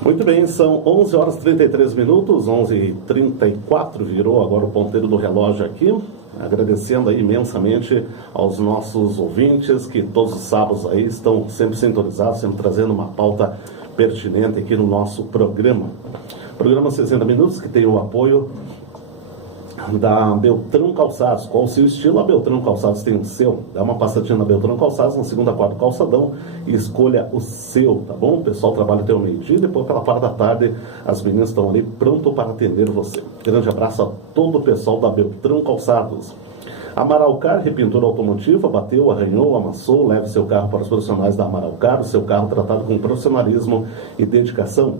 Muito bem, são 11 horas e 33 minutos, 11h34, virou agora o ponteiro do relógio aqui. Agradecendo aí imensamente aos nossos ouvintes que todos os sábados aí estão sempre sintonizados, sempre trazendo uma pauta pertinente aqui no nosso programa. Programa 60 Minutos, que tem o apoio da Beltrão Calçados. Qual o seu estilo? A Beltrão Calçados tem o seu. Dá uma passadinha na Beltrão Calçados, na segunda, quarta calçadão, e escolha o seu, tá bom? O pessoal trabalha até o meio-dia e depois pela parte da tarde as meninas estão ali pronto para atender você. Grande abraço a todo o pessoal da Beltrão Calçados. Amaralcar, repintura automotiva, bateu, arranhou, amassou, leve seu carro para os profissionais da Amaralcar, o seu carro tratado com profissionalismo e dedicação.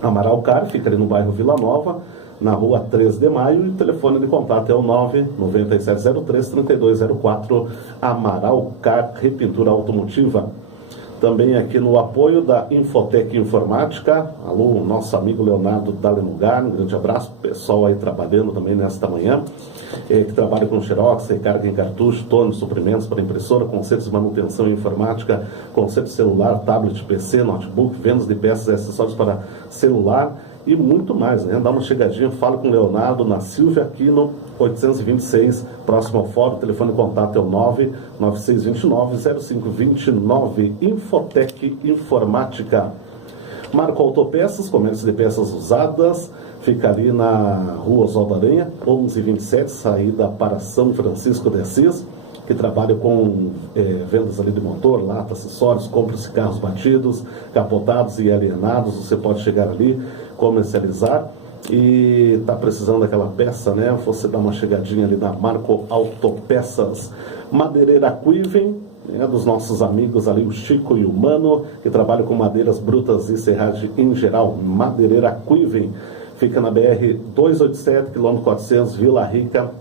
Amaralcar fica ali no bairro Vila Nova, na rua 3 de maio, e o telefone de contato é o 99703-3204, Amaralcar, repintura automotiva. Também aqui no apoio da Infotec Informática, alô, nosso amigo Leonardo Dalenugar, um grande abraço, pessoal aí trabalhando também nesta manhã, que trabalha com xerox, recarga em cartucho, torno, suprimentos para impressora, conceitos de manutenção informática, conceito celular, tablet, PC, notebook, vendas de peças e acessórios para celular e muito mais, né? Dá uma chegadinha, fala com o Leonardo na Silvia Aquino, 826, próximo ao fórum. O telefone de contato é o 99629-0529. Infotec Informática. Marco Autopeças, comércio de peças usadas, fica ali na rua Oswaldo Aranha, 1127, saída para São Francisco de Assis, que trabalha com vendas ali de motor, lata, acessórios, compras de carros batidos, capotados e alienados. Você pode chegar ali, comercializar, e está precisando daquela peça, né? Você dá uma chegadinha ali na Marco Autopeças. Madeireira Quiven, dos nossos amigos ali, o Chico e o Mano, que trabalham com madeiras brutas e serragem em geral. Madeireira Quiven fica na BR 287, quilômetro 400, Vila Rica,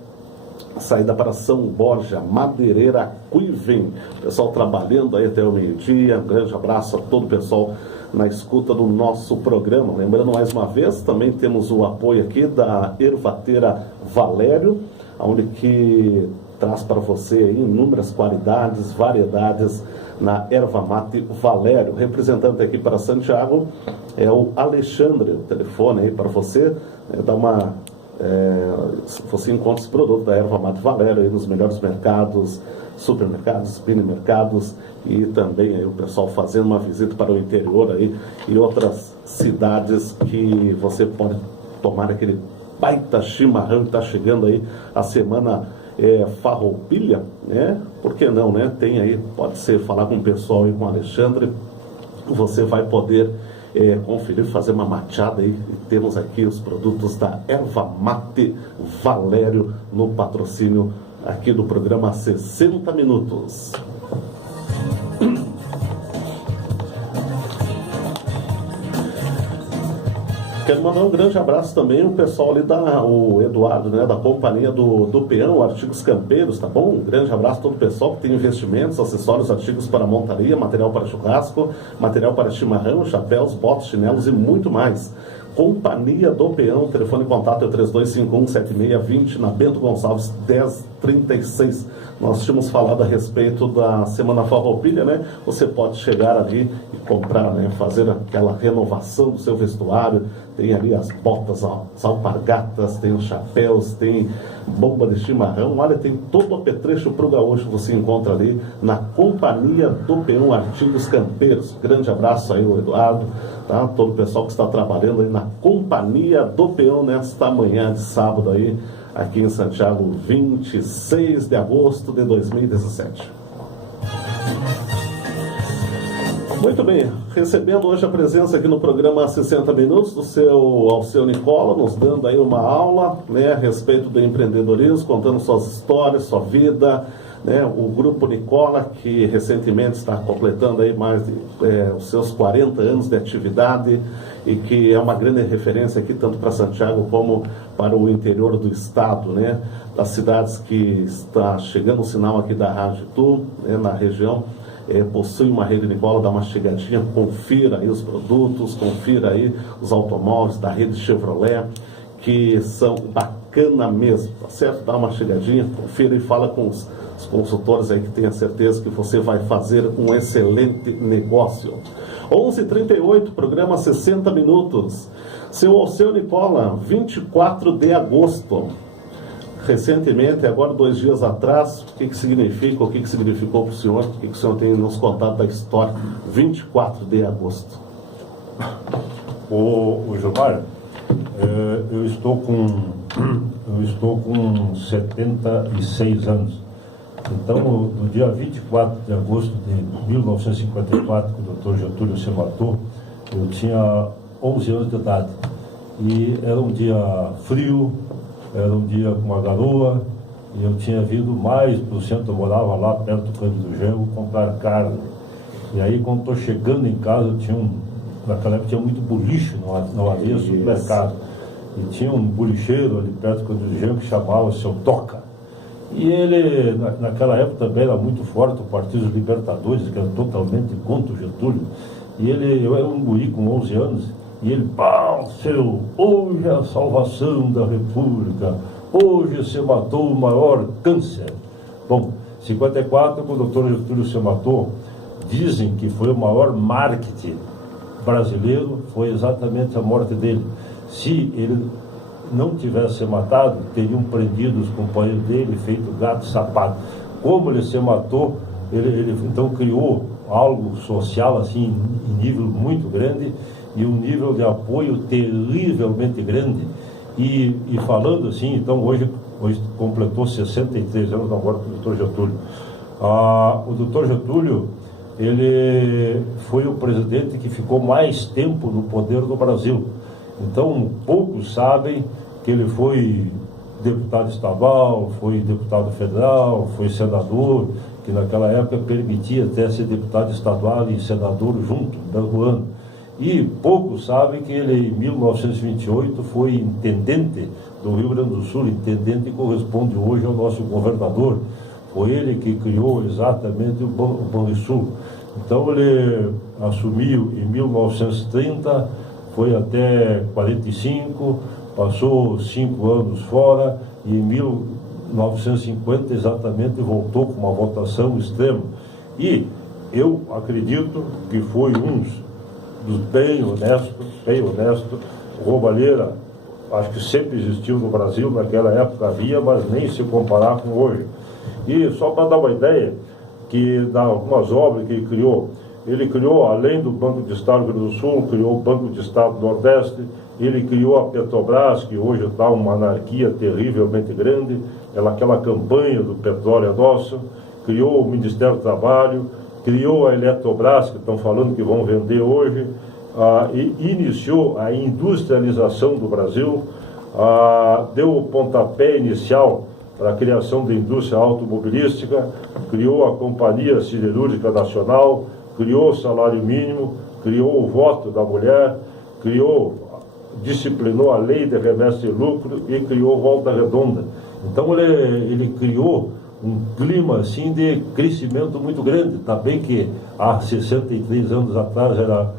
saída para São Borja. Madeireira Quiven, pessoal trabalhando aí até o meio-dia. Um grande abraço a todo o pessoal na escuta do nosso programa. Lembrando mais uma vez, também temos o apoio aqui da Ervateira Valério, onde que traz para você aí inúmeras qualidades, variedades na erva mate Valério. Representante aqui para Santiago é o Alexandre. O telefone aí para você, dá uma... você encontra esse produto da erva mate Valério aí nos melhores mercados, supermercados, mini-mercados, e também aí o pessoal fazendo uma visita para o interior aí e outras cidades que você pode tomar aquele baita chimarrão. Que está chegando aí a semana farroupilha, né? Por que não, né? Tem aí, pode ser falar com o pessoal aí, com o Alexandre, você vai poder conferir, fazer uma machada aí, e temos aqui os produtos da erva mate Valério no patrocínio aqui do programa 60 Minutos. Quero mandar um grande abraço também ao pessoal ali o Eduardo, né, da companhia do Peão, Artigos Campeiros, tá bom? Um grande abraço a todo o pessoal que tem investimentos, acessórios, artigos para montaria, material para churrasco, material para chimarrão, chapéus, botas, chinelos e muito mais. Companhia do Peão, telefone de contato é 3251-7620, na Bento Gonçalves 1036. Nós tínhamos falado a respeito da Semana Farroupilha, né? Você pode chegar ali e comprar, né? Fazer aquela renovação do seu vestuário. Tem ali as botas, as alpargatas, tem os chapéus, tem bomba de chimarrão. Olha, tem todo o apetrecho para o gaúcho, você encontra ali na Companhia do Peão, Artigos Campeiros. Grande abraço aí ao Eduardo, tá? Todo o pessoal que está trabalhando aí na Companhia do Peão nesta manhã de sábado aí, aqui em Santiago, 26 de agosto de 2017. Muito bem, recebendo hoje a presença aqui no programa 60 Minutos do seu Alceu Nicola, nos dando aí uma aula, né, a respeito do empreendedorismo, contando suas histórias, sua vida, né, o Grupo Nicola, que recentemente está completando aí mais de os seus 40 anos de atividade, e que é uma grande referência aqui tanto para Santiago como para o interior do estado, né, das cidades que está chegando o sinal aqui da Rádio Tu, né, na região. Possui uma rede Nicola, dá uma chegadinha, confira aí os produtos, confira aí os automóveis da rede Chevrolet, que são bacana mesmo, tá certo? Dá uma chegadinha, confira e fala com os os consultores aí que tenha certeza que você vai fazer um excelente negócio. 11h38, programa 60 minutos. Seu Alceu Nicola, 24 de agosto. Recentemente, agora 2 dias atrás, o que significa, o que significou para o senhor, o que o senhor tem nos contado da história, 24 de agosto? O Gilmar, eu estou com 76 anos. Então, no dia 24 de agosto de 1954, que o Dr. Getúlio se matou, eu tinha 11 anos de idade. E era um dia frio, era um dia com uma garoa, e eu tinha vindo mais para o centro, eu morava lá perto do Cândido Genro, comprar carne. E aí, quando estou chegando em casa, naquela época tinha muito boliche no avesso do mercado. E tinha um bolicheiro ali perto do Cândido Genro que chamava Seu Toca. E ele, naquela época também era muito forte o Partido dos Libertadores, que era totalmente contra o Getúlio. E eu era um guri com 11 anos, e ele, seu, hoje é a salvação da República, hoje se matou o maior câncer. Bom, 54, quando o Dr. Getúlio se matou, dizem que foi o maior marketing brasileiro, foi exatamente a morte dele. Se ele não tivesse matado, teriam prendido os companheiros dele, feito gato sapato. Como ele se matou, ele então criou algo social assim, em nível muito grande, e um nível de apoio terrivelmente grande. E falando assim, então hoje completou 63 anos da morte do Dr. Getúlio. O Dr. Getúlio, ele foi o presidente que ficou mais tempo no poder do Brasil. Então, poucos sabem que ele foi deputado estadual, foi deputado federal, foi senador, que naquela época permitia até ser deputado estadual e senador junto, no mesmo ano. E poucos sabem que ele, em 1928, foi intendente do Rio Grande do Sul, intendente que corresponde hoje ao nosso governador. Foi ele que criou exatamente o Banrisul. Então, ele assumiu em 1930, foi até 45, passou 5 anos fora e em 1950 exatamente voltou com uma votação extrema. E eu acredito que foi um dos bem honesto. Roubalheira, acho que sempre existiu no Brasil, naquela época havia, mas nem se comparar com hoje. E só para dar uma ideia, que dá algumas obras que ele criou, além do Banco de Estado do Rio Grande do Sul, criou o Banco de Estado do Nordeste, ele criou a Petrobras, que hoje está uma anarquia terrivelmente grande, aquela campanha do petróleo é nosso, criou o Ministério do Trabalho, criou a Eletrobras, que estão falando que vão vender hoje, e iniciou a industrialização do Brasil, deu o pontapé inicial para a criação da indústria automobilística, criou a Companhia Siderúrgica Nacional, criou o salário mínimo, criou o voto da mulher, disciplinou a lei de remessa e lucro e criou Volta Redonda. Então ele criou um clima assim de crescimento muito grande. Também que há 63 anos atrás era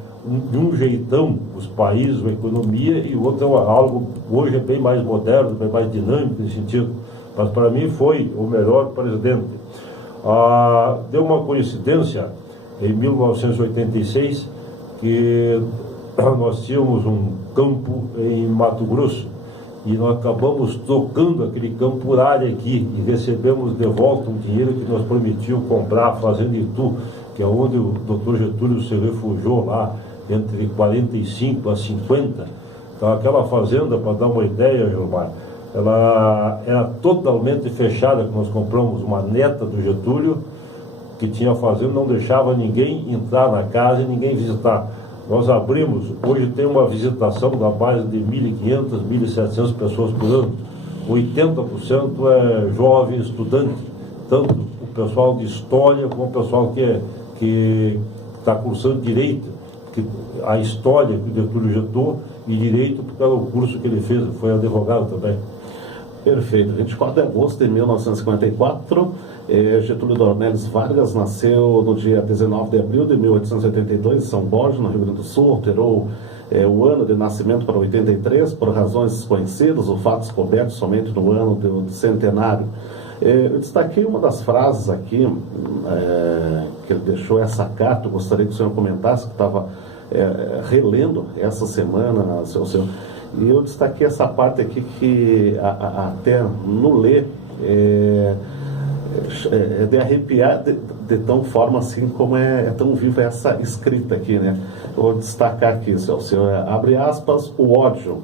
de um jeitão os países, a economia, e o outro é algo, hoje é bem mais moderno, bem mais dinâmico nesse sentido. Mas para mim foi o melhor presidente. Deu uma coincidência em 1986 que nós tínhamos um campo em Mato Grosso e nós acabamos tocando aquele campo por área aqui e recebemos de volta um dinheiro que nos permitiu comprar a fazenda Itu, que é onde o Dr. Getúlio se refugiou lá entre 45 a 50. Então aquela fazenda, para dar uma ideia, Gilmar, ela era totalmente fechada, que nós compramos uma neta do Getúlio, que tinha fazenda, não deixava ninguém entrar na casa e ninguém visitar. Nós abrimos, hoje tem uma visitação da base de 1.500, 1.700 pessoas por ano. 80% é jovem estudante, tanto o pessoal de história como o pessoal que está cursando direito, que a história que o Getúlio jetou e direito, porque era o curso que ele fez, foi advogado também. Perfeito. 24 de agosto de 1954, Getúlio Dornelles Vargas nasceu no dia 19 de abril de 1882 em São Borja, no Rio Grande do Sul. Alterou o ano de nascimento para 83 por razões desconhecidas, o fato descoberto somente no ano do centenário. Eu destaquei uma das frases aqui, que ele deixou essa carta, eu gostaria que o senhor comentasse, que estava relendo essa semana, e eu destaquei essa parte aqui que até no ler é de arrepiar de tão forma assim como é tão viva essa escrita aqui, né? Eu vou destacar aqui, senhor, abre aspas, o ódio,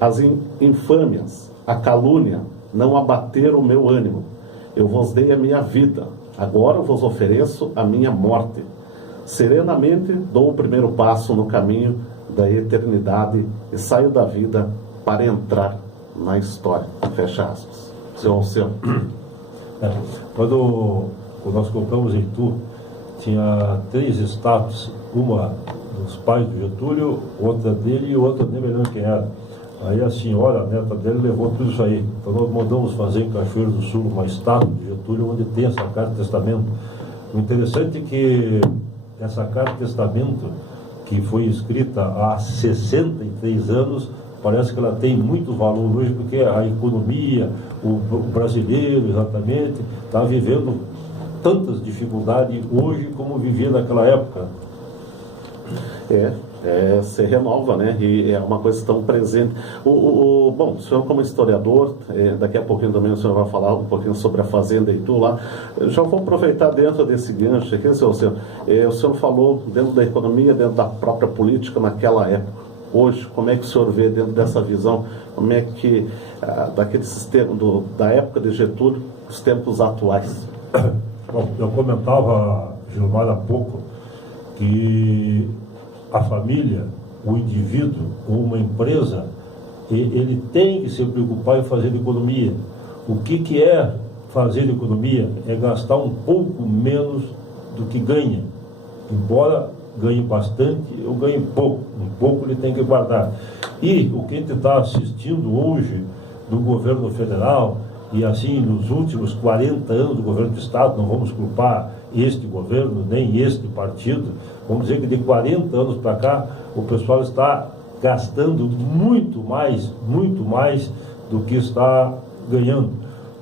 as infâmias, a calúnia não abateram o meu ânimo. Eu vos dei a minha vida, agora vos ofereço a minha morte. Serenamente dou o primeiro passo no caminho da eternidade e saio da vida para entrar na história. Fecha aspas. Seu Alceu. Quando nós compramos em Itu, tinha 3 estátuas, uma dos pais do Getúlio, outra dele e outra nem me lembro quem era. Aí a senhora, a neta dele, levou tudo isso aí. Então nós mandamos fazer em Cachoeiro do Sul uma estátua de Getúlio onde tem essa carta de testamento. O interessante é que essa carta de testamento, que foi escrita há 63 anos, parece que ela tem muito valor hoje, porque a economia, o brasileiro exatamente, está vivendo tantas dificuldades hoje como vivia naquela época. Se renova, né? E é uma coisa tão presente. Bom, o senhor como historiador, daqui a pouquinho também o senhor vai falar um pouquinho sobre a Fazenda Itu lá. Eu já vou aproveitar dentro desse gancho aqui, senhor. O senhor falou dentro da economia, dentro da própria política naquela época. Hoje, como é que o senhor vê dentro dessa visão, como é que, daquele sistema, da época de Getúlio, os tempos atuais? Bom, eu comentava, Gilmar, há pouco, que a família, o indivíduo ou uma empresa, ele tem que se preocupar em fazer economia. O que é fazer economia? É gastar um pouco menos do que ganha. Embora ganhe bastante, eu ganho pouco. Um pouco ele tem que guardar. E o que a gente está assistindo hoje do governo federal, e assim nos últimos 40 anos do governo do Estado, não vamos culpar este governo, nem este partido, vamos dizer que de 40 anos para cá, o pessoal está gastando muito mais do que está ganhando.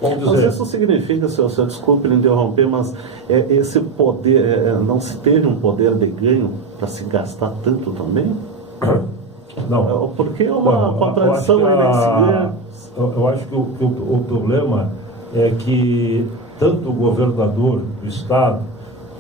Vamos dizer... Mas isso significa, senhor, desculpe me interromper, mas esse poder, não se teve um poder de ganho para se gastar tanto também? Não. Porque é uma contradição aí. Eu acho que o problema é que tanto o governador do Estado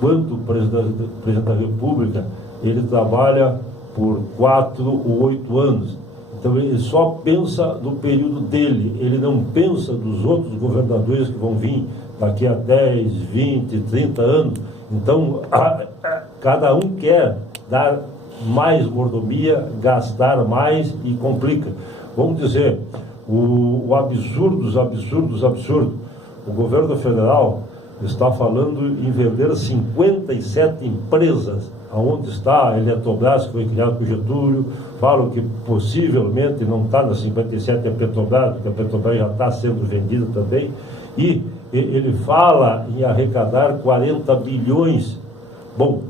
quanto o presidente da República, ele trabalha por 4 ou 8 anos. Então ele só pensa no período dele, ele não pensa dos outros governadores que vão vir daqui a 10, 20, 30 anos. Então cada um quer dar mais mordomia, gastar mais e complica. Vamos dizer, o absurdo dos absurdos. O governo federal está falando em vender 57 empresas. Aonde está a Eletrobras, que foi criada por Getúlio, falam que possivelmente não está nas 57 a Petrobras, porque a Petrobras já está sendo vendida também, e ele fala em arrecadar 40 bilhões. Bom,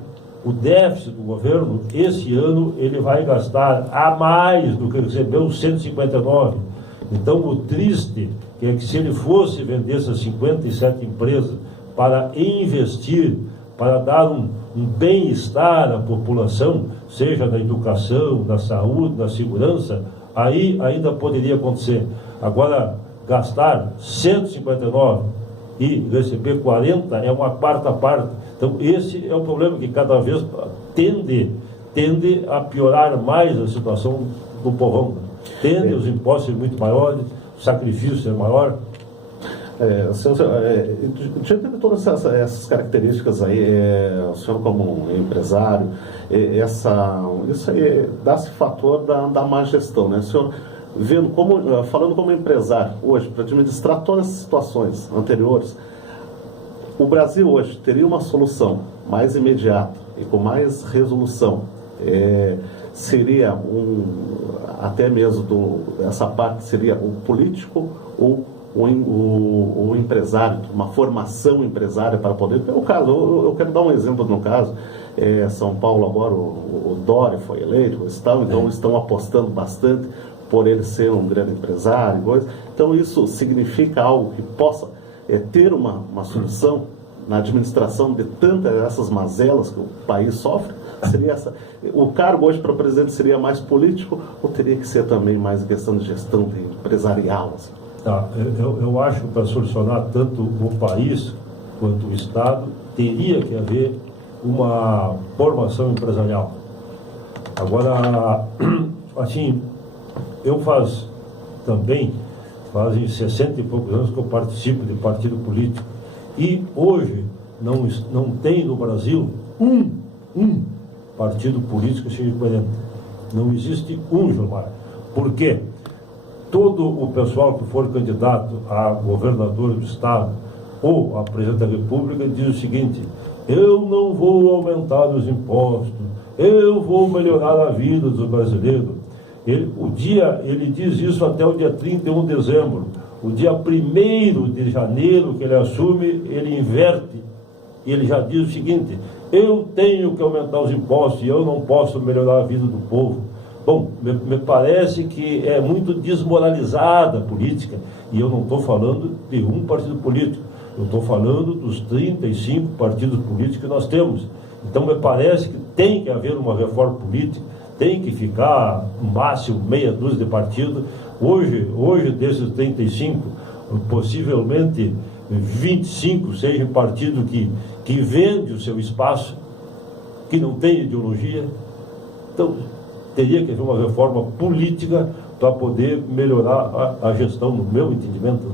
o déficit do governo, esse ano, ele vai gastar a mais do que recebeu, 159. Então, o triste é que se ele fosse vender essas 57 empresas para investir, para dar um bem-estar à população, seja na educação, na saúde, na segurança, aí ainda poderia acontecer. Agora, gastar 159 e receber 40 é uma quarta parte. Então, esse é o problema que cada vez tende a piorar mais a situação do povão. Tende os impostos serem muito maiores, o sacrifício ser maior. Diante de todas essas características aí, o senhor como empresário, isso aí dá esse fator da má gestão, né? O senhor falando como empresário hoje, para administrar todas as situações anteriores, o Brasil hoje teria uma solução mais imediata e com mais resolução, seria até mesmo essa parte seria o político ou o empresário, uma formação empresária para poder... O caso, eu quero dar um exemplo no caso, São Paulo agora, o Dória foi eleito, então estão apostando bastante por ele ser um grande empresário, então isso significa algo que possa ter uma solução na administração de tantas essas mazelas que o país sofre? Seria essa, o cargo hoje para o presidente seria mais político ou teria que ser também mais questão de gestão empresarial? Assim? Eu acho que para solucionar tanto o país quanto o Estado, teria que haver uma formação empresarial. Agora, assim, fazem 60 e poucos anos que eu participo de partido político e hoje não tem no Brasil um partido político que seja coerente. Não existe Gilmar. Por quê? Todo o pessoal que for candidato a governador do Estado ou a presidente da República diz o seguinte: eu não vou aumentar os impostos, eu vou melhorar a vida dos brasileiros. Ele diz isso até o dia 31 de dezembro. O dia 1º de janeiro que ele assume, ele inverte. E ele já diz o seguinte: eu tenho que aumentar os impostos e eu não posso melhorar a vida do povo. Bom, me parece que é muito desmoralizada a política. E eu não estou falando de um partido político. Eu estou falando dos 35 partidos políticos que nós temos. Então, me parece que tem que haver uma reforma política, tem que ficar, no máximo, meia dúzia de partidos. Hoje desses 35, possivelmente 25 sejam partidos que vendem o seu espaço, que não tem ideologia. Então, teria que haver uma reforma política para poder melhorar a gestão, no meu entendimento.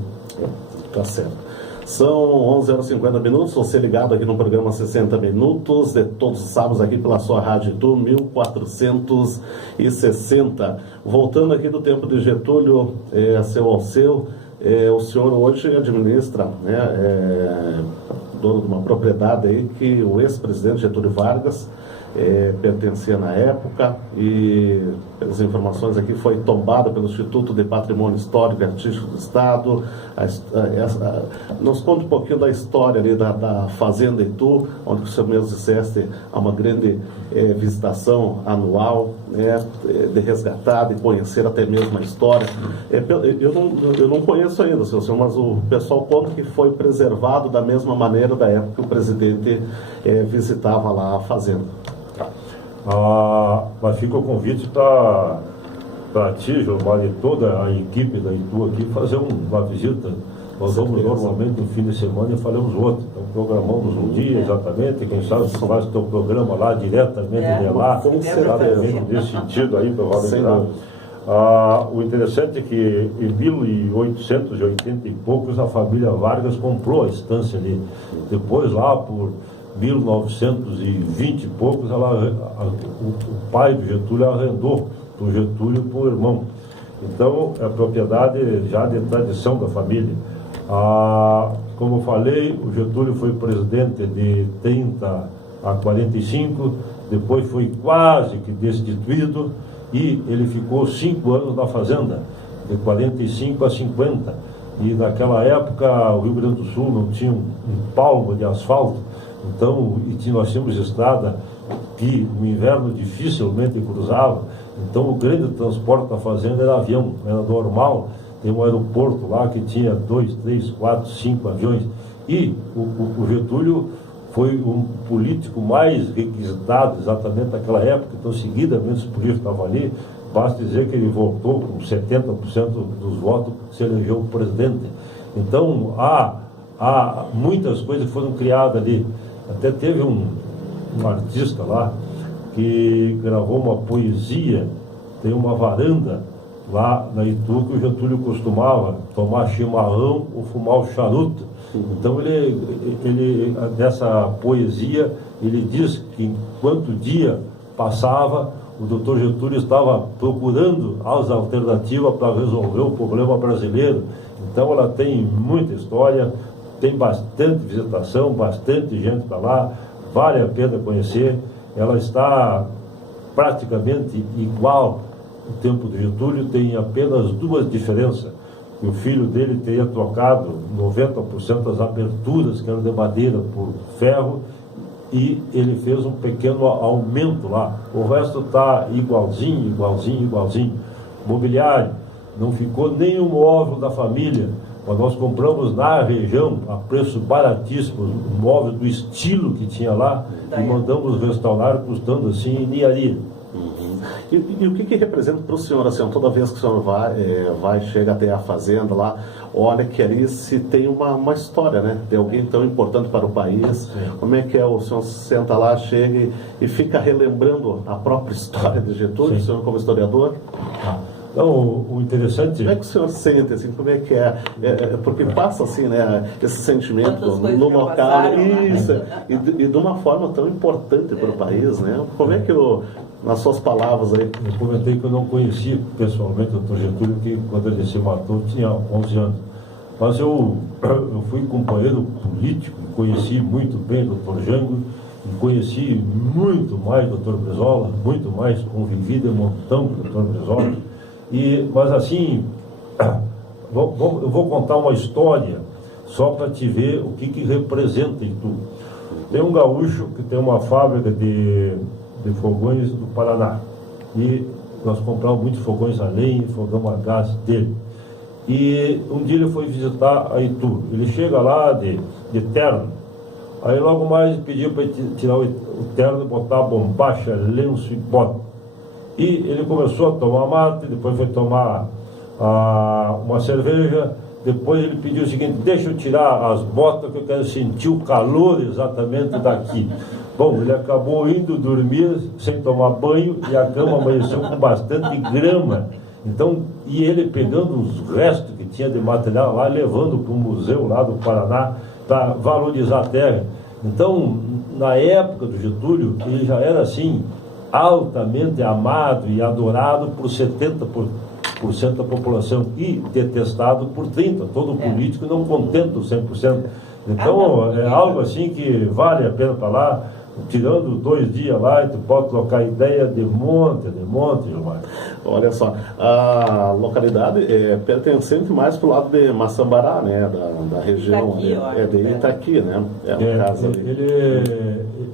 Tá certo. São 11h50, você ligado aqui no programa 60 Minutos, de todos os sábados aqui pela sua Rádio Itu, 1460. Voltando aqui do tempo de Getúlio, ao seu, o senhor hoje administra, dono de uma propriedade aí que o ex-presidente Getúlio Vargas pertencia na época e, pelas informações aqui, foi tombada pelo Instituto de Patrimônio Histórico e Artístico do Estado. Nos conta um pouquinho da história ali da Fazenda Itu, onde o senhor mesmo disseste, há uma grande visitação anual, de resgatar, de conhecer até mesmo a história. Eu não conheço ainda, senhor, mas o pessoal conta que foi preservado da mesma maneira da época que o presidente visitava lá a Fazenda. Mas fica o convite para ti, Gilmar, e toda a equipe da Itu aqui fazer uma visita. Nós vamos normalmente no fim de semana e faremos outro. Então programamos um dia exatamente, quem sabe você faz o teu programa lá diretamente de lá, exatamente nesse sentido aí, provavelmente. O interessante é que em 1880 e poucos a família Vargas comprou a estância ali. Depois lá por 1920 e poucos, o pai do Getúlio arrendou do Getúlio para o irmão. Então, é propriedade já de tradição da família. Como eu falei, o Getúlio foi presidente de 30 a 45, depois foi quase que destituído e ele ficou 5 anos na fazenda, de 45 a 50. E naquela época o Rio Grande do Sul não tinha um palmo de asfalto. Então, nós tínhamos estrada que no inverno dificilmente cruzava. Então, o grande transporte da fazenda era avião, era normal. Tem um aeroporto lá que tinha 2, 3, 4, 5 aviões. E o Getúlio foi um político mais requisitado exatamente naquela época. Então, seguidamente, os políticos estavam ali. Basta dizer que ele votou com 70% dos votos, se elegeu o presidente. Então, há muitas coisas que foram criadas ali. Até teve um artista lá que gravou uma poesia, tem uma varanda lá na Itu que o Getúlio costumava tomar chimarrão ou fumar o charuto. Então ele dessa poesia, ele diz que enquanto o dia passava, o doutor Getúlio estava procurando as alternativas para resolver o problema brasileiro. Então ela tem muita história, tem bastante visitação, bastante gente para lá, vale a pena conhecer. Ela está praticamente igual ao tempo do Getúlio, tem apenas 2 diferenças. O filho dele teria trocado 90% das aberturas, que eram de madeira, por ferro, e ele fez um pequeno aumento lá. O resto está igualzinho. Mobiliário, não ficou nenhum móvel da família. mas nós compramos na região, a preço baratíssimo, um móvel do estilo que tinha lá, e mandamos restaurar custando assim em niaria. E o que representa para o senhor, assim, toda vez que o senhor chega até a fazenda lá, olha que ali se tem uma história, né? De alguém tão importante para o país. Sim. Como é que é? O senhor senta lá, chega e fica relembrando a própria história de Getúlio, Sim. o senhor como historiador? Então, o interessante... Como é que o senhor sente, assim, como é que é? Porque passa, assim, né, esse sentimento no local, isso, e de uma forma tão importante para o país, né? Como é que nas suas palavras aí... Eu comentei que eu não conhecia pessoalmente o Dr. Getúlio, que quando ele se matou tinha 11 anos. Mas eu fui companheiro político, conheci muito bem o Dr. Jango, e conheci muito mais o Dr. Brizola, muito mais, convivi de montão com o Dr. Brizola. Mas assim, eu vou contar uma história só para te ver o que representa em tudo. Tem um gaúcho que tem uma fábrica de fogões do Paraná, e nós compramos muitos fogões a lenha e fogão a gás dele. E um dia ele foi visitar a Itu. Ele chega lá de terno, aí logo mais pediu para tirar o terno e botar a bombacha, lenço e bota. E ele começou a tomar mate, depois foi tomar uma cerveja, depois ele pediu o seguinte: deixa eu tirar as botas que eu quero sentir o calor exatamente daqui. Bom, ele acabou indo dormir sem tomar banho e a cama amanheceu com bastante grama. Então, e ele pegando os restos que tinha de material lá, levando para o museu lá do Paraná para valorizar a terra. Então, na época do Getúlio, ele já era assim, altamente amado e adorado por 70% da população e detestado por 30%. Todo político não contenta os 100%. Então, é algo assim que vale a pena para lá. Tirando 2 dias lá, tu pode trocar ideia de monte, Gilmar. Olha só, a localidade é pertencente mais para o lado de Maçambará, né, da região, Itaqui, de Itaqui, né, caso ali.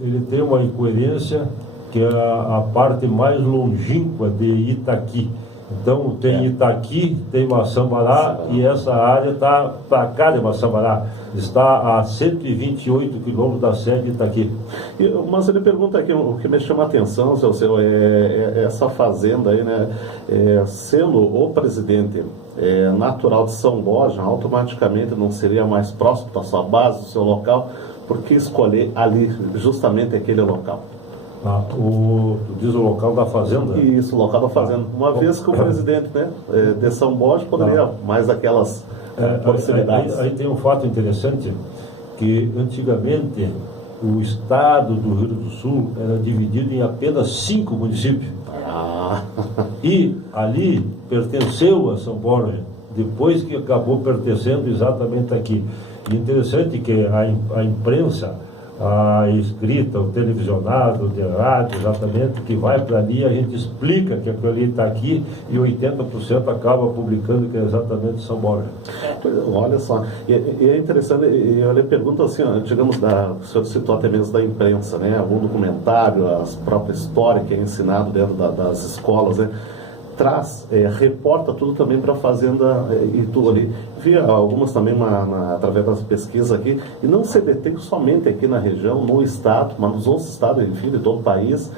Ele tem uma incoerência que é a parte mais longínqua de Itaqui. Então tem Itaqui, tem Maçambará, e essa área está para cá de Maçambará, está a 128 quilômetros da sede de Itaqui. Mas ele pergunta aqui, o que me chama a atenção, seu essa fazenda aí, né, sendo o presidente natural de São Borja, automaticamente não seria mais próximo da sua base, do seu local, por que escolher ali, justamente aquele local? Tu diz o local da fazenda? Isso, o local da fazenda. Uma vez que o presidente, né, de São Borja poderia mais daquelas proximidades. Aí tem um fato interessante, que antigamente o estado do Rio Grande do Sul era dividido em apenas 5 municípios. E ali pertenceu a São Borja, depois que acabou pertencendo exatamente aqui. E interessante que a imprensa, a escrita, o televisionado, de rádio, exatamente, que vai para ali, a gente explica que aquilo ali está aqui e 80% acaba publicando que é exatamente São Borja. Olha só, e é interessante, eu lhe pergunto assim, digamos, o senhor citou até mesmo da imprensa, né, algum documentário, a própria história que é ensinado dentro das escolas, né, reporta tudo também para a Fazenda Itu ali. Vi algumas também através das pesquisas aqui, e não se detém somente aqui na região, no estado, mas nos outros estados, enfim, de todo o país,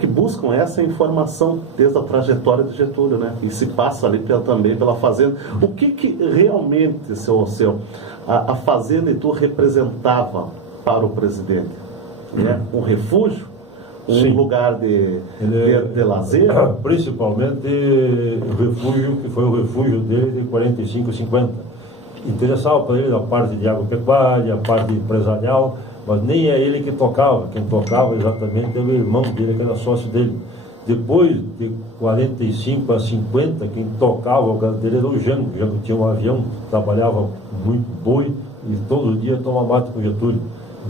que buscam essa informação desde a trajetória de Getúlio, né? E se passa ali também pela Fazenda. O que realmente, a Fazenda Itu representava para o presidente? Um refúgio? Um lugar de lazer? Principalmente o refúgio, que foi o refúgio dele de 45 50. Interessava para ele a parte de agropecuária, a parte empresarial, mas nem é ele que tocava. Quem tocava exatamente era o irmão dele, que era sócio dele. Depois de 45 a 50, quem tocava o gado dele era o Jango. O Jango tinha um avião, trabalhava muito boi e todo dia tomava mate com Getúlio.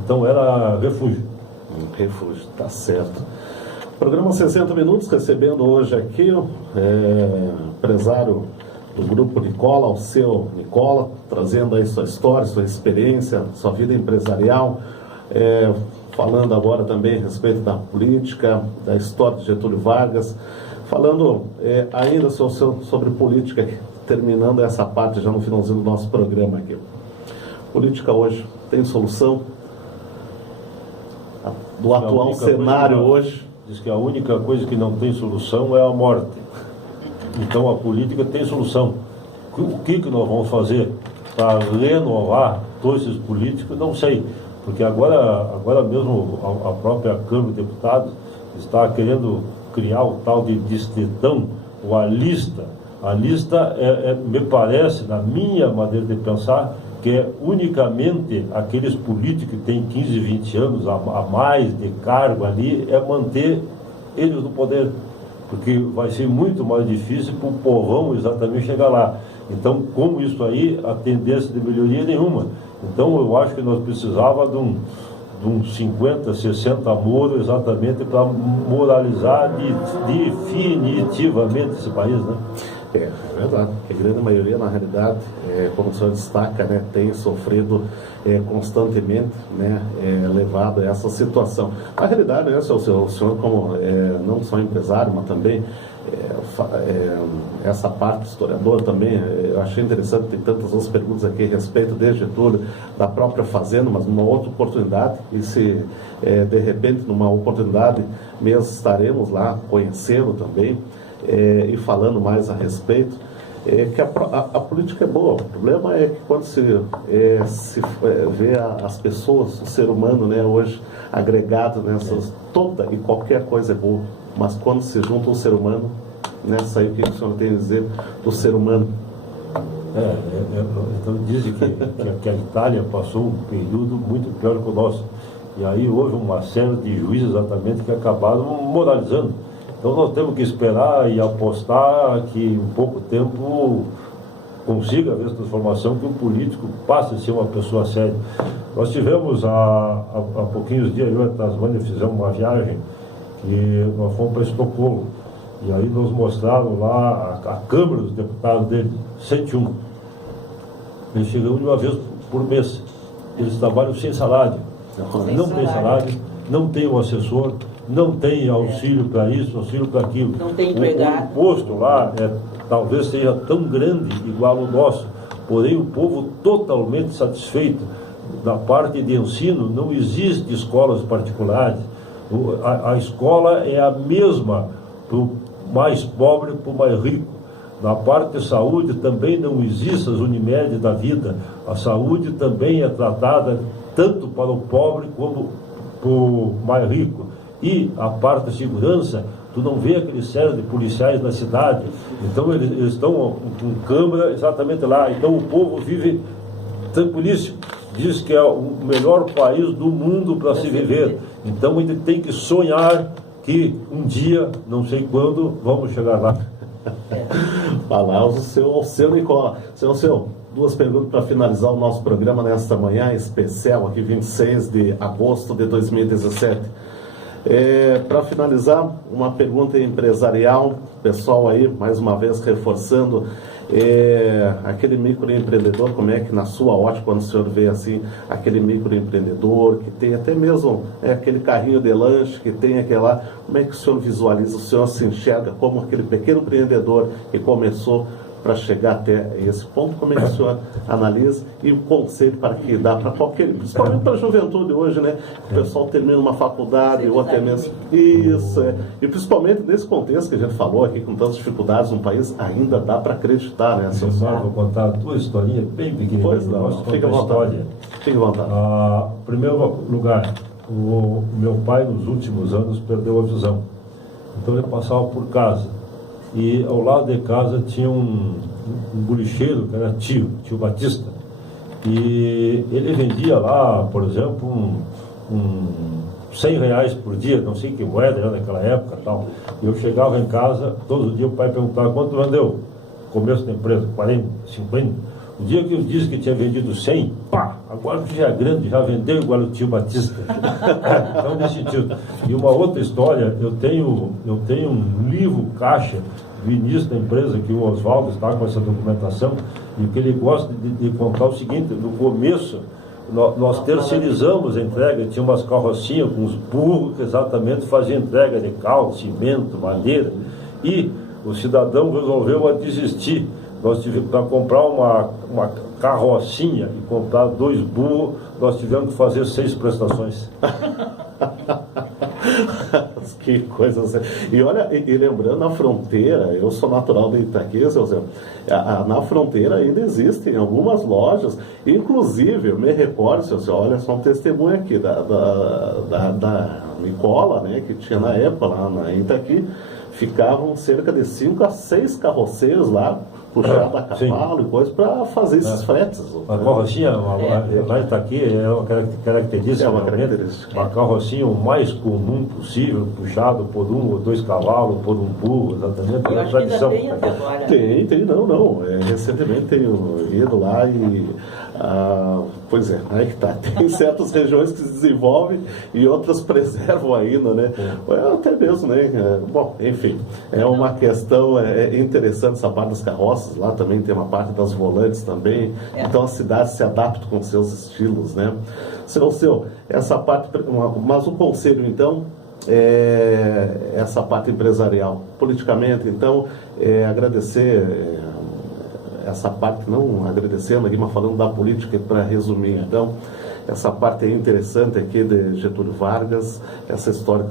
Então era refúgio. Refúgio, tá certo. Programa 60 Minutos, recebendo hoje aqui o empresário do Grupo Nicola, o seu Nicola, trazendo aí sua história, sua experiência, sua vida empresarial, falando agora também a respeito da política, da história de Getúlio Vargas, falando ainda sobre política, terminando essa parte já no finalzinho do nosso programa aqui. Política hoje tem solução? Do atual cenário hoje? Diz que a única coisa que não tem solução é a morte. Então a política tem solução. O que nós vamos fazer para renovar todos esses políticos? Não sei. Porque agora mesmo a própria Câmara de Deputados está querendo criar o tal de distritão, ou a lista. A lista me parece, na minha maneira de pensar, que é unicamente aqueles políticos que têm 15, 20 anos a mais de cargo ali, é manter eles no poder. Porque vai ser muito mais difícil para o povão exatamente chegar lá. Então, como isso aí, a tendência de melhoria é nenhuma. Então, eu acho que nós precisávamos de uns 50, 60 Moro exatamente para moralizar definitivamente esse país, né? É verdade, porque a grande maioria, na realidade, como o senhor destaca, né, tem sofrido constantemente, né, levado a essa situação. Na realidade, né, o senhor como não só empresário, mas também essa parte historiador também, eu achei interessante, tem tantas outras perguntas aqui a respeito desde Getúlio, da própria fazenda, mas numa outra oportunidade, e se de repente numa oportunidade mesmo estaremos lá conhecendo também, e falando mais a respeito, que a política é boa. O problema é que quando se vê as pessoas, o ser humano, né, hoje agregado nessas, toda e qualquer coisa é boa, mas quando se junta o ser humano, nessa aí, o que o senhor tem a dizer do ser humano? Então dizem que a Itália passou um período muito pior que o nosso, e aí houve uma série de juízes exatamente que acabaram moralizando. Então nós temos que esperar e apostar que em pouco tempo consiga haver essa transformação, que o político passe a ser uma pessoa séria. Nós tivemos há pouquinhos dias, eu e a Tasmânia fizemos uma viagem, que nós fomos para Estocolmo, e aí nos mostraram lá a Câmara dos Deputados dele, 101. Eles chegam uma vez por mês, eles trabalham sem salário, não tem salário, não tem o assessor, não tem auxílio para isso, auxílio para aquilo. Não tem empregado. O posto lá talvez seja tão grande igual o nosso, porém o povo totalmente satisfeito. Na parte de ensino não existe escolas particulares. A escola é a mesma para o mais pobre e para o mais rico. Na parte de saúde também não existem as Unimed da vida. A saúde também é tratada tanto para o pobre como para o mais rico. E a parte da segurança, tu não vê aquele série de policiais na cidade. Então eles estão com câmera exatamente lá. Então o povo vive tranquilíssimo. Diz que é o melhor país do mundo para se viver. Então a gente tem que sonhar que um dia, não sei quando, vamos chegar lá. Palavras ao seu Nicola. Seu, duas perguntas para finalizar o nosso programa nesta manhã especial, aqui 26 de agosto de 2017. Para finalizar, uma pergunta empresarial, pessoal aí, mais uma vez reforçando, aquele microempreendedor, como é que na sua ótica, quando o senhor vê assim, aquele microempreendedor que tem até mesmo aquele carrinho de lanche, que tem aquela, como é que o senhor visualiza, o senhor se enxerga como aquele pequeno empreendedor que começou para chegar até esse ponto? Como é que o senhor analisa e o conselho para que dá para qualquer, principalmente para a juventude hoje, né? O pessoal termina uma faculdade ou até mesmo isso, e principalmente nesse contexto que a gente falou aqui, com tantas dificuldades no país, ainda dá para acreditar, né? Vou contar duas historinhas bem pequenininhas. Pois não, fica à vontade. Fica à vontade. Em primeiro lugar, o meu pai nos últimos anos perdeu a visão, então ele passava por casa. E ao lado de casa tinha um bolicheiro, que era tio Batista. E ele vendia lá, por exemplo, 100 reais por dia, não sei que moeda era naquela época e tal. E eu chegava em casa, todo dia o pai perguntava quanto vendeu. Começo da empresa, 40, 50. O dia que eu disse que tinha vendido 100, pá, agora que já é grande, já vendeu igual o tio Batista. Então, nesse sentido. E uma outra história, eu tenho um livro caixa do início da empresa, que o Oswaldo está com essa documentação, e que ele gosta de contar o seguinte: no começo, nós terceirizamos a entrega, tinha umas carrocinhas com os burros que exatamente faziam entrega de cal, cimento, madeira, e o cidadão resolveu a desistir nós tivemos para comprar uma carrocinha e comprar 2 burros, nós tivemos que fazer 6 prestações. Que coisa. E olha, e lembrando, na fronteira, eu sou natural de Itaqui, seu Zé, na fronteira ainda existem algumas lojas, inclusive, eu me recordo, seu Zé, olha só um testemunho aqui da Nicola, né, que tinha na época lá na Itaqui, ficavam cerca de 5 a 6 carroceiros lá, puxado a cavalo e coisa, para fazer esses fretes. A carrocinha, lá em Itaqui, é uma característica, uma carrocinha o mais comum possível, puxado por 1 ou 2 cavalos, por um burro, exatamente. Eu acho que ainda tem até agora. Tem, não. Recentemente tenho ido lá e... pois é, aí que tá. Tem certas regiões que se desenvolvem e outras preservam ainda, né? Até mesmo, né? Bom, enfim, é uma questão interessante essa parte das carroças. Lá também tem uma parte das volantes também. Então a cidade se adapta com seus estilos, né? Seu, essa parte, mas o conselho então essa parte empresarial, politicamente, então agradecer essa parte, não agradecendo aqui, mas falando da política para resumir, então essa parte é interessante aqui de Getúlio Vargas, essa história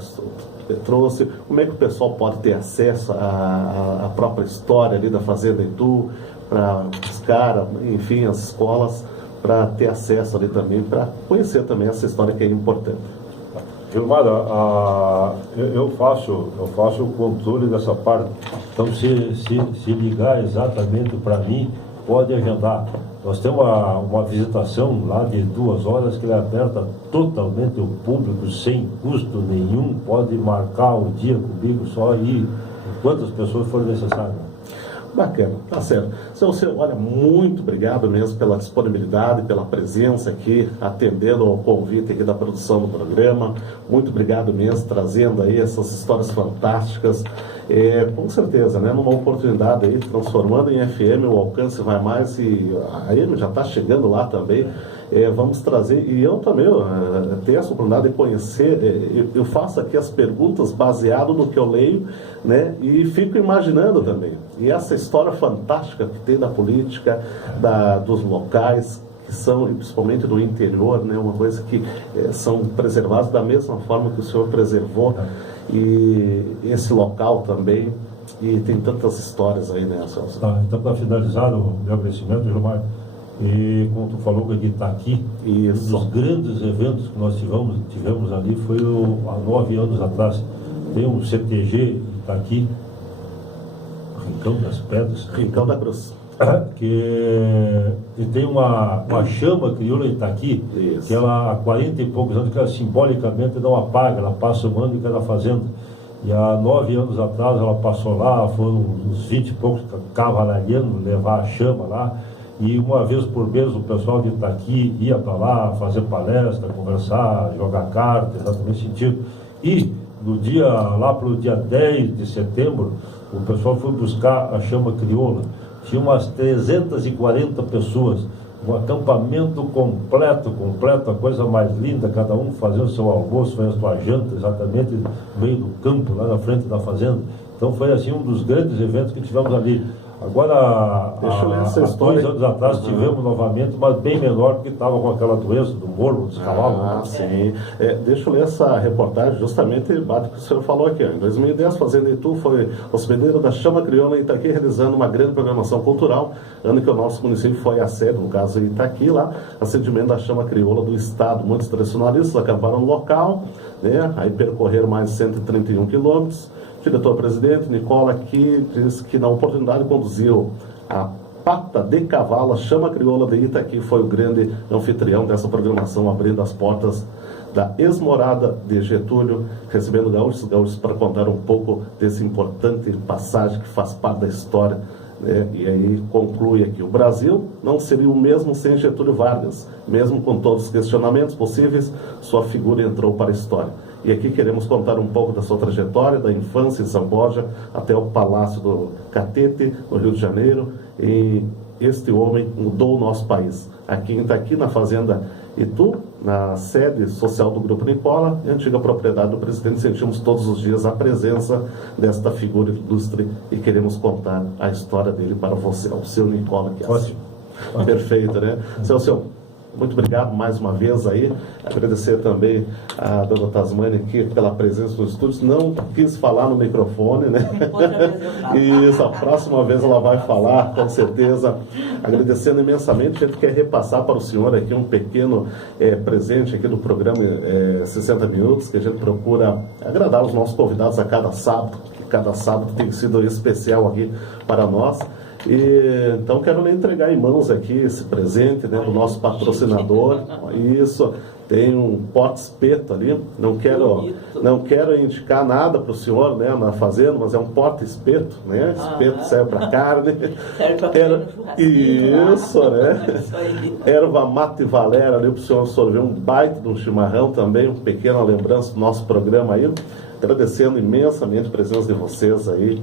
que trouxe, como é que o pessoal pode ter acesso à própria história ali da Fazenda Itu, para buscar, enfim, as escolas, para ter acesso ali também, para conhecer também essa história que é importante. Gilmar, eu faço o controle dessa parte, então se ligar exatamente para mim, pode agendar. Nós temos uma visitação lá de 2 horas que é aberta totalmente ao público, sem custo nenhum, pode marcar um dia comigo, só ir quantas pessoas forem necessárias. Bacana, tá certo. Seu, olha, muito obrigado mesmo pela disponibilidade, pela presença aqui, atendendo ao convite aqui da produção do programa. Muito obrigado mesmo, trazendo aí essas histórias fantásticas. Com certeza, né, numa oportunidade aí, transformando em FM, o alcance vai mais e a AM já está chegando lá também. Vamos trazer, e eu também tenho essa oportunidade de conhecer, eu faço aqui as perguntas baseado no que eu leio, né, e fico imaginando também. E essa história fantástica que tem da política, dos locais, que são, principalmente do interior, né, uma coisa que são preservados da mesma forma que o senhor preservou, e esse local também, e tem tantas histórias aí, né, Celso? Então, para finalizar o meu agradecimento, Gilmar, e como tu falou que está aqui, um dos grandes eventos que nós tivemos ali foi há 9 anos atrás. Tem um CTG está aqui, Rincão das Pedras, Rincão da Cruz, e tem uma chama crioula em Itaqui, que ela há 40 e poucos anos, que ela simbolicamente não apaga, ela passa um ano em cada fazenda. E há 9 anos atrás ela passou lá, foram uns 20 e poucos cavalarianos levar a chama lá. E uma vez por mês o pessoal de Itaqui ia para lá fazer palestra, conversar, jogar carta, exatamente nesse sentido. E lá para o dia 10 de setembro, o pessoal foi buscar a chama crioula. Tinha umas 340 pessoas, um acampamento completo, a coisa mais linda, cada um fazendo seu almoço, fazendo sua janta, exatamente no meio do campo, lá na frente da fazenda. Então foi assim um dos grandes eventos que tivemos ali. Agora, há 2 anos atrás, tivemos novamente, mas bem menor, porque estava com aquela doença do morro, dos cavalos. Sim. Deixa eu ler essa reportagem, justamente bate o que o senhor falou aqui. Em 2010, Fazenda Itu foi hospedeira da Chama Crioula em Itaqui, realizando uma grande programação cultural, ano que o nosso município foi a sede, no caso em Itaqui, lá, acendimento da Chama Crioula do Estado. Muitos tradicionalistas acamparam no local, né, aí percorreram mais de 131 quilômetros. Diretor-presidente Nicola aqui diz que na oportunidade conduziu a Pata de Cavalo, a Chama Crioula de Itaqui, foi o grande anfitrião dessa programação, abrindo as portas da ex-morada de Getúlio, recebendo gaúchos para contar um pouco desse importante passagem que faz parte da história, né? E aí conclui aqui: o Brasil não seria o mesmo sem Getúlio Vargas, mesmo com todos os questionamentos possíveis, sua figura entrou para a história. E aqui queremos contar um pouco da sua trajetória, da infância em São Borja até o Palácio do Catete, no Rio de Janeiro. E este homem mudou o nosso país. Aqui na Fazenda Itu, na sede social do Grupo Nicola, e antiga propriedade do presidente. Sentimos todos os dias a presença desta figura ilustre e queremos contar a história dele para você, ao seu Nicola. Que é Ótimo. Perfeito, né? Seu, muito obrigado mais uma vez aí. Agradecer também a dona Tasmânia aqui pela presença nos estúdios. Não quis falar no microfone, né? Isso, a próxima vez ela vai falar, com certeza. Agradecendo imensamente. A gente quer repassar para o senhor aqui um pequeno presente aqui do programa 60 Minutos, que a gente procura agradar os nossos convidados a cada sábado, que cada sábado tem sido especial aqui para nós. E, então quero lhe entregar em mãos aqui esse presente, né, do nosso patrocinador. Isso, tem um pote espeto ali. Não quero indicar nada para o senhor, né, na fazenda, mas é um pote espeto, né? Espeto serve para carne. Serve para isso, né? Erva mate valera ali para o senhor sorver um baita de um chimarrão também, uma pequena lembrança do nosso programa aí. Agradecendo imensamente a presença de vocês aí.